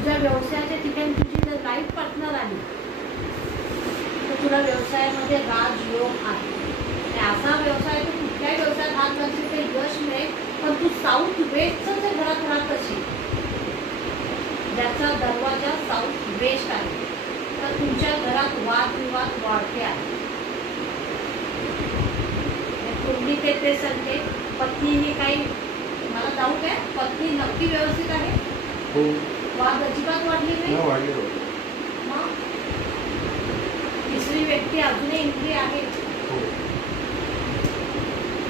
तुझ्या व्यवसायाच्या ठिकाणी तुझी जर लाईफ पार्टनर आली तर तुला व्यवसायामध्ये राजयोग आहे. असा व्यवसाय तू कुठल्याही व्यवसायात हात घालशील तर यश मिळेल, पण तू साऊथ वेस्टचं जर घरात राहत असेल ज्याचा दरवाजा साऊथ वेस्ट आहे तर तुमच्या घरात वादविवाद वाढते आहे. कुंडली ते सांगते पत्नीने काही मला जाऊ काय पत्नी नक्की व्यवस्थित आहे. हो. वाद अजिबात वाढली नाही. मग तिसरी व्यक्ती अजूनही एंट्री आहे.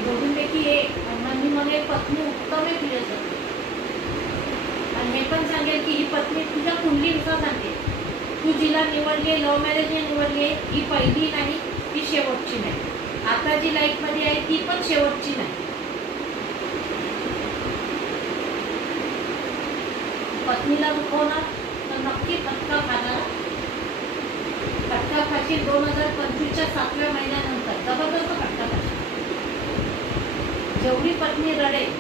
दोघींपैकी एक म्हणजे मला एक पत्नी उत्तम आहे तुझ्यासाठी. आणि हे पण सांगेल की ही पत्नी तुझ्या कुंडलीनुसार सांगते. तू जिला निवडली लव्ह मॅरेजने निवडली ही पहिली नाही, ही शेवटची नाही. आता जी लाईफ मध्ये आहे ती पण शेवटची नाही. पत्नीला दुखवणार तर नक्की फटका खाणार. फटका खाशील 2025च्या 7व्या महिन्यानंतर जबरदस्त फटका खाशील. जेवढी पत्नी रडेल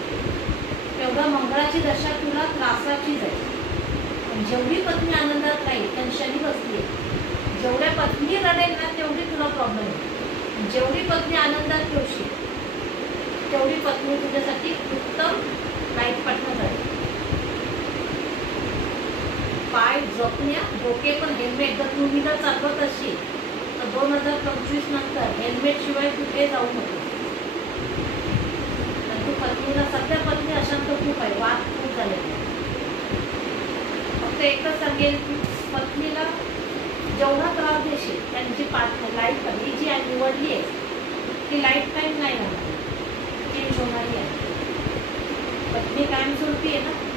तेवढा मंगळाची दशा तुला त्रासाची जाईल. जेवढी पत्नी आनंदात राहील कारण शनी बसली. जेवढ्या पत्नी रडेल ना तेवढी तुला प्रॉब्लेम आहे. जेवढी पत्नी आनंदात ठेवशील तेवढी पत्नी तुझ्यासाठी उत्तम लाईफ पार्टनर आहे. पाय जपण्या डोके पण हेल्मेट जर टू व्हीलर चालवत असेल तर 2025 नंतर हेल्मेट शिवाय कुठे जाऊ नको. तू पत्नीला सध्या पत्नी अशांत खूप आहे, वाद खूप झाले. फक्त एकच सांगेल की पत्नीला जेवढा त्रास देशील त्यांची पार्टनर लाईफ ही जी निवडली आहे ती लाईफ टाईम नाही राहणार, चेंज होणारी आहे. पत्नी कायमस्वरूपी आहे ना.